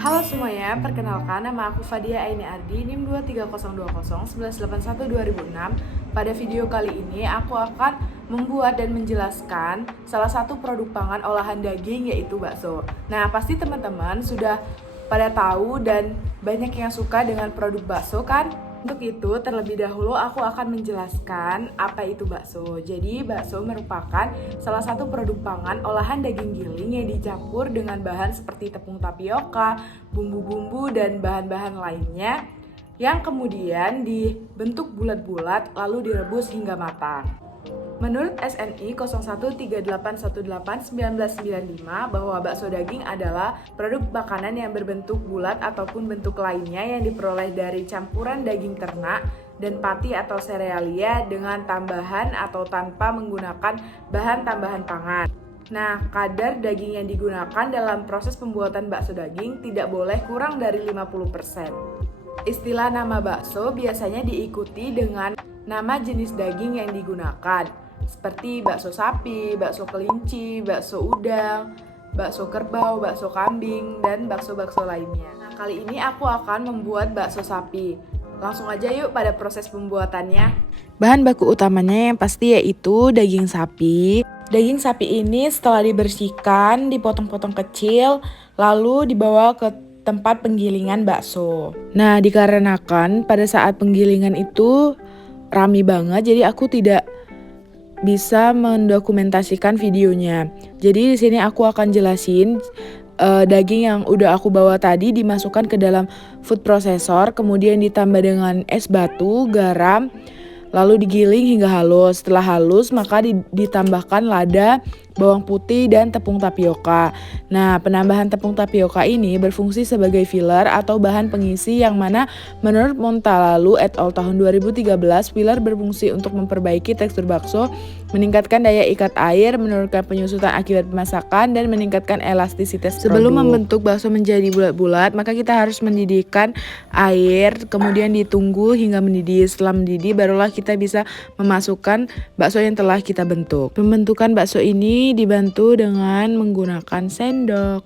Halo semuanya, perkenalkan nama aku Fadia Aini Ardi, NIM 2302011812006. Pada video kali ini aku akan membuat dan menjelaskan salah satu produk pangan olahan daging yaitu bakso. Nah, pasti teman-teman sudah pada tahu dan banyak yang suka dengan produk bakso kan? Untuk itu, terlebih dahulu aku akan menjelaskan apa itu bakso. Jadi, bakso merupakan salah satu produk pangan olahan daging giling yang dicampur dengan bahan seperti tepung tapioka, bumbu-bumbu, dan bahan-bahan lainnya yang kemudian dibentuk bulat-bulat lalu direbus hingga matang. Menurut SNI 0138181995 bahwa bakso daging adalah produk makanan yang berbentuk bulat ataupun bentuk lainnya yang diperoleh dari campuran daging ternak dan pati atau serealia dengan tambahan atau tanpa menggunakan bahan tambahan pangan. Nah, kadar daging yang digunakan dalam proses pembuatan bakso daging tidak boleh kurang dari 50%. Istilah nama bakso biasanya diikuti dengan nama jenis daging yang digunakan, seperti bakso sapi, bakso kelinci, bakso udang, bakso kerbau, bakso kambing, dan bakso-bakso lainnya. Nah, kali ini aku akan membuat bakso sapi. Langsung aja yuk pada proses pembuatannya. Bahan baku utamanya yang pasti yaitu daging sapi. Daging sapi ini setelah dibersihkan, dipotong-potong kecil, lalu dibawa ke tempat penggilingan bakso. Nah, dikarenakan pada saat penggilingan itu rame banget, jadi aku tidak bisa mendokumentasikan videonya. Jadi di sini aku akan jelasin daging yang udah aku bawa tadi dimasukkan ke dalam food processor, kemudian ditambah dengan es batu, garam, lalu digiling hingga halus. Setelah halus, maka ditambahkan lada, bawang putih, dan tepung tapioka. Nah, penambahan tepung tapioka ini berfungsi sebagai filler atau bahan pengisi yang mana menurut Montalalu et al. Tahun 2013, filler berfungsi untuk memperbaiki tekstur bakso, meningkatkan daya ikat air, menurunkan penyusutan akibat pemasakan, dan meningkatkan elastisitas produk. Sebelum membentuk bakso menjadi bulat-bulat, maka kita harus mendidihkan air, kemudian ditunggu hingga mendidih. Setelah mendidih, barulah kita bisa memasukkan bakso yang telah kita bentuk. Pembentukan bakso ini dibantu dengan menggunakan sendok.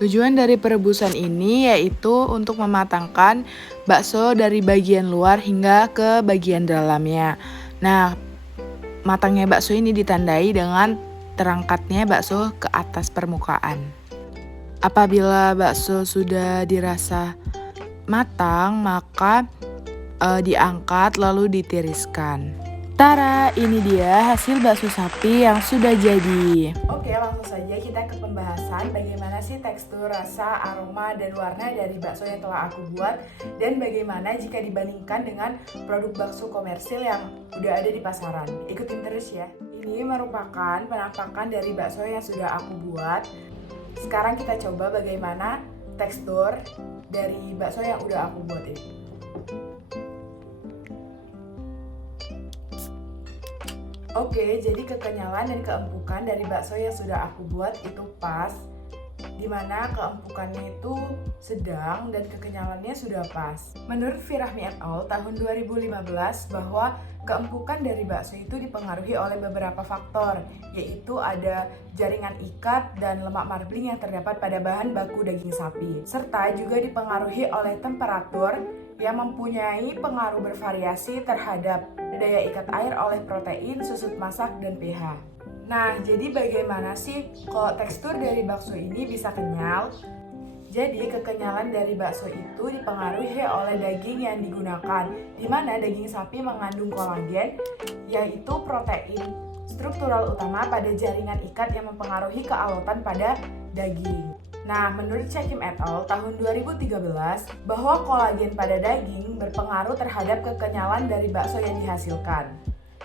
Tujuan dari perebusan ini yaitu untuk mematangkan bakso dari bagian luar hingga ke bagian dalamnya. Nah, matangnya bakso ini ditandai dengan terangkatnya bakso ke atas permukaan. Apabila bakso sudah dirasa matang, maka diangkat lalu ditiriskan. Tara, ini dia hasil bakso sapi yang sudah jadi. Oke, langsung saja kita ke pembahasan bagaimana sih tekstur, rasa, aroma, dan warna dari bakso yang telah aku buat, dan bagaimana jika dibandingkan dengan produk bakso komersil yang udah ada di pasaran. Ikutin terus ya. Ini merupakan penampakan dari bakso yang sudah aku buat. Sekarang kita coba bagaimana tekstur dari bakso yang udah aku buat ini. Oke, jadi kekenyalan dan keempukan dari bakso yang sudah aku buat itu pas, dimana keempukannya itu sedang dan kekenyalannya sudah pas. Menurut Firahmi et al. Tahun 2015 bahwa keempukan dari bakso itu dipengaruhi oleh beberapa faktor, yaitu ada jaringan ikat dan lemak marbling yang terdapat pada bahan baku daging sapi, serta juga dipengaruhi oleh temperatur yang mempunyai pengaruh bervariasi terhadap daya ikat air oleh protein, susut masak, dan pH. Nah, jadi bagaimana sih kalau tekstur dari bakso ini bisa kenyal? Jadi kekenyalan dari bakso itu dipengaruhi oleh daging yang digunakan, di mana daging sapi mengandung kolagen, yaitu protein struktural utama pada jaringan ikat yang mempengaruhi kealutan pada daging. Nah, menurut Cekim et al. Tahun 2013, bahwa kolagen pada daging berpengaruh terhadap kekenyalan dari bakso yang dihasilkan.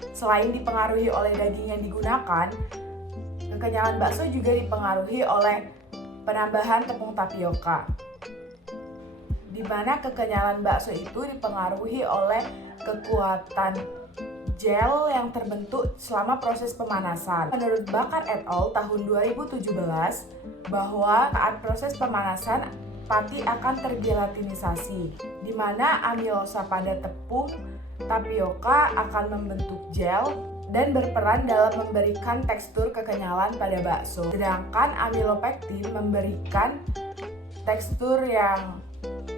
Selain dipengaruhi oleh daging yang digunakan, kekenyalan bakso juga dipengaruhi oleh penambahan tepung tapioka, di mana kekenyalan bakso itu dipengaruhi oleh kekuatan gel yang terbentuk selama proses pemanasan. Menurut Bakar et al. Tahun 2017, bahwa saat proses pemanasan pati akan tergelatinisasi, di mana amilosa pada tepung tapioka akan membentuk gel dan berperan dalam memberikan tekstur kekenyalan pada bakso. Sedangkan amilopektin memberikan tekstur yang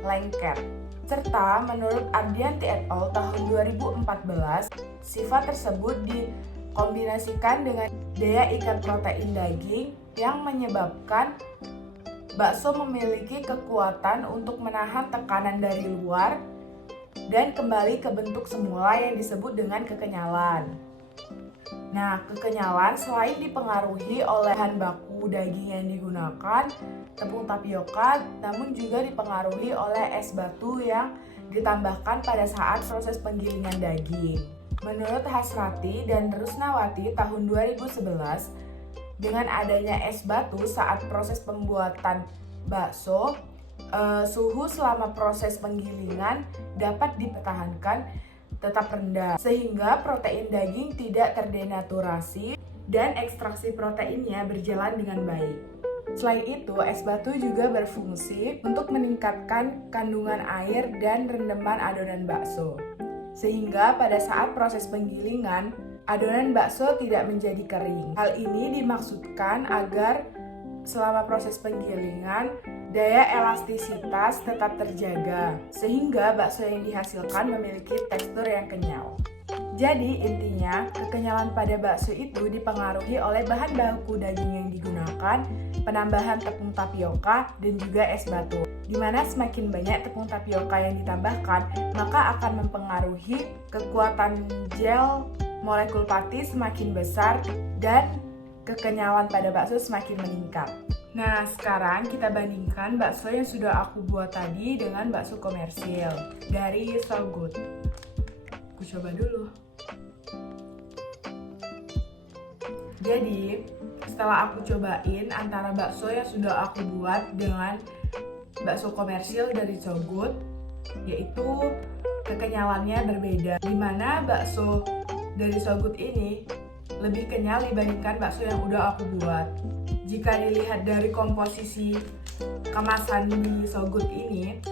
lengket. Serta menurut Ardianti et al. Tahun 2014, sifat tersebut dikombinasikan dengan daya ikat protein daging yang menyebabkan bakso memiliki kekuatan untuk menahan tekanan dari luar dan kembali ke bentuk semula yang disebut dengan kekenyalan. Nah, kekenyalan selain dipengaruhi oleh bahan baku daging yang digunakan, tepung tapioka, namun juga dipengaruhi oleh es batu yang ditambahkan pada saat proses penggilingan daging. Menurut Hasrati dan Rusnawati tahun 2011, dengan adanya es batu saat proses pembuatan bakso, suhu selama proses penggilingan dapat dipertahankan tetap rendah, sehingga protein daging tidak terdenaturasi dan ekstraksi proteinnya berjalan dengan baik. Selain itu, es batu juga berfungsi untuk meningkatkan kandungan air dan rendaman adonan bakso, sehingga pada saat proses penggilingan, adonan bakso tidak menjadi kering. Hal ini dimaksudkan agar selama proses penggilingan, daya elastisitas tetap terjaga, sehingga bakso yang dihasilkan memiliki tekstur yang kenyal. Jadi intinya, kekenyalan pada bakso itu dipengaruhi oleh bahan baku daging yang digunakan, penambahan tepung tapioka, dan juga es batu. Dimana semakin banyak tepung tapioka yang ditambahkan, maka akan mempengaruhi kekuatan gel molekul pati semakin besar dan kekenyalan pada bakso semakin meningkat. Nah, sekarang kita bandingkan bakso yang sudah aku buat tadi dengan bakso komersil dari So Good. Aku coba dulu. Jadi, setelah aku cobain antara bakso yang sudah aku buat dengan bakso komersil dari So Good, yaitu kekenyalannya berbeda. Dimana bakso dari So Good ini lebih kenyal dibandingkan bakso yang udah aku buat. Jika dilihat dari komposisi kemasan di So Good ini,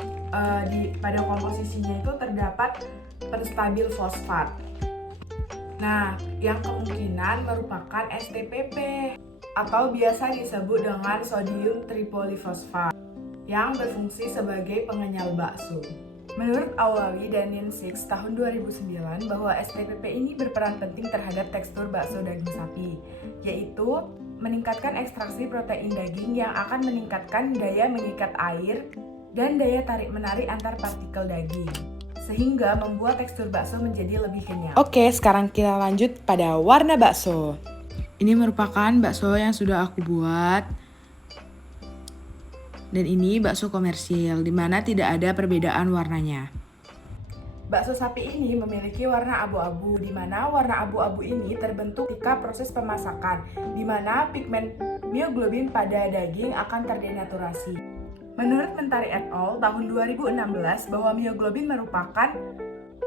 pada komposisinya itu terdapat penstabil fosfat. Nah, yang kemungkinan merupakan STPP atau biasa disebut dengan sodium tripolifosfat yang berfungsi sebagai pengenyal bakso. Menurut Awawi dan Ninsix tahun 2009 bahwa STPP ini berperan penting terhadap tekstur bakso daging sapi, yaitu meningkatkan ekstraksi protein daging yang akan meningkatkan daya mengikat air dan daya tarik-menarik antar partikel daging, sehingga membuat tekstur bakso menjadi lebih kenyal. Oke, sekarang kita lanjut pada warna bakso. Ini merupakan bakso yang sudah aku buat. Dan ini bakso komersil, di mana tidak ada perbedaan warnanya. Bakso sapi ini memiliki warna abu-abu, di mana warna abu-abu ini terbentuk ketika proses pemasakan, di mana pigmen mioglobin pada daging akan terdenaturasi. Menurut Mentari et al. Tahun 2016 bahwa mioglobin merupakan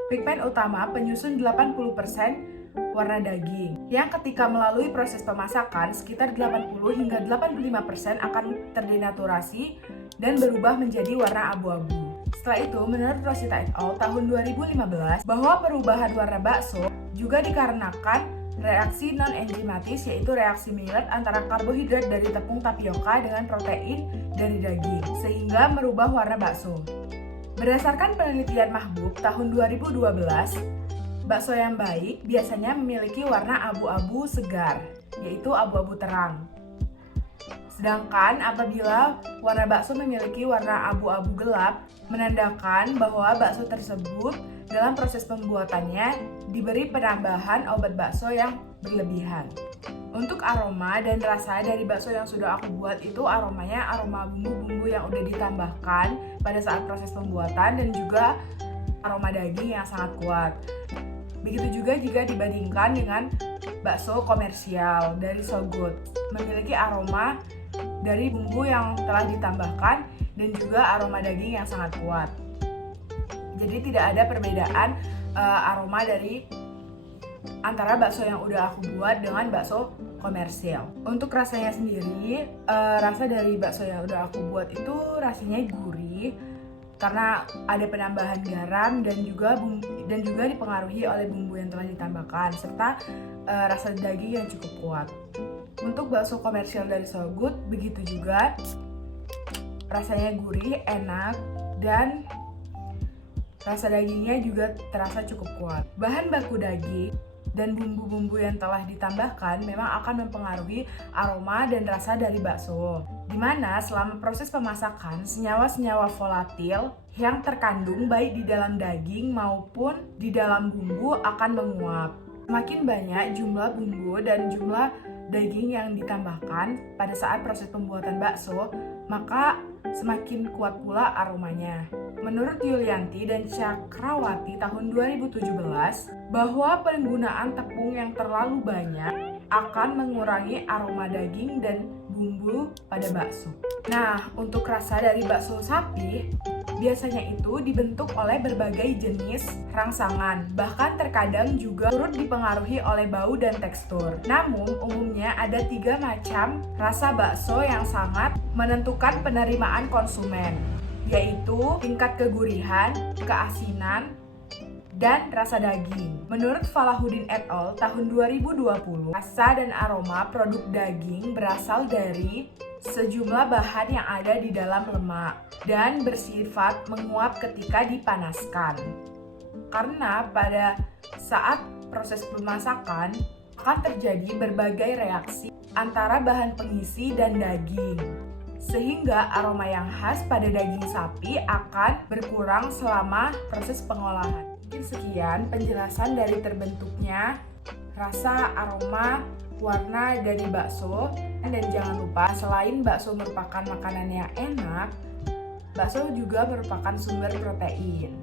pigmen utama penyusun 80% warna daging, yang ketika melalui proses pemasakan sekitar 80 hingga 85% akan terdenaturasi dan berubah menjadi warna abu-abu. Setelah itu, menurut Rosita et al. Tahun 2015 bahwa perubahan warna bakso juga dikarenakan reaksi non-enzimatis, yaitu reaksi Maillard antara karbohidrat dari tepung tapioka dengan protein dari daging, sehingga merubah warna bakso. Berdasarkan penelitian Mahbub tahun 2012, bakso yang baik biasanya memiliki warna abu-abu segar, yaitu abu-abu terang. Sedangkan apabila warna bakso memiliki warna abu-abu gelap, menandakan bahwa bakso tersebut dalam proses pembuatannya diberi penambahan obat bakso yang berlebihan. Untuk aroma dan rasa dari bakso yang sudah aku buat itu aromanya aroma bumbu-bumbu yang udah ditambahkan pada saat proses pembuatan dan juga aroma daging yang sangat kuat. Begitu juga jika dibandingkan dengan bakso komersial dari So Good, memiliki aroma dari bumbu yang telah ditambahkan dan juga aroma daging yang sangat kuat. Jadi tidak ada perbedaan aroma dari antara bakso yang udah aku buat dengan bakso komersial. Untuk rasanya sendiri, rasa dari bakso yang udah aku buat itu rasanya gurih karena ada penambahan garam dan juga dipengaruhi oleh bumbu yang telah ditambahkan serta rasa daging yang cukup kuat. Untuk bakso komersial dari So Good begitu juga, rasanya gurih, enak, dan rasa dagingnya juga terasa cukup kuat. Bahan baku daging dan bumbu-bumbu yang telah ditambahkan memang akan mempengaruhi aroma dan rasa dari bakso. Dimana selama proses pemasakan, senyawa-senyawa volatil yang terkandung baik di dalam daging maupun di dalam bumbu akan menguap. Semakin banyak jumlah bumbu dan jumlah daging yang ditambahkan pada saat proses pembuatan bakso, maka semakin kuat pula aromanya. Menurut Yulianti dan Cakrawati tahun 2017, bahwa penggunaan tepung yang terlalu banyak akan mengurangi aroma daging dan bumbu pada bakso. Nah, untuk rasa dari bakso sapi, biasanya itu dibentuk oleh berbagai jenis rangsangan, bahkan terkadang juga turut dipengaruhi oleh bau dan tekstur. Namun, umumnya ada 3 macam rasa bakso yang sangat menentukan penerimaan konsumen, yaitu tingkat kegurihan, keasinan, dan rasa daging. Menurut Falahuddin et al. Tahun 2020, rasa dan aroma produk daging berasal dari sejumlah bahan yang ada di dalam lemak dan bersifat menguap ketika dipanaskan. Karena pada saat proses pemasakan akan terjadi berbagai reaksi antara bahan pengisi dan daging, sehingga aroma yang khas pada daging sapi akan berkurang selama proses pengolahan. Sekian penjelasan dari terbentuknya rasa, aroma, warna dari bakso. Dan jangan lupa, selain bakso merupakan makanan yang enak, bakso juga merupakan sumber protein.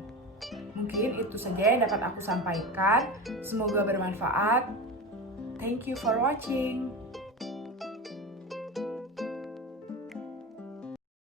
Mungkin itu saja yang dapat aku sampaikan. Semoga bermanfaat. Thank you for watching.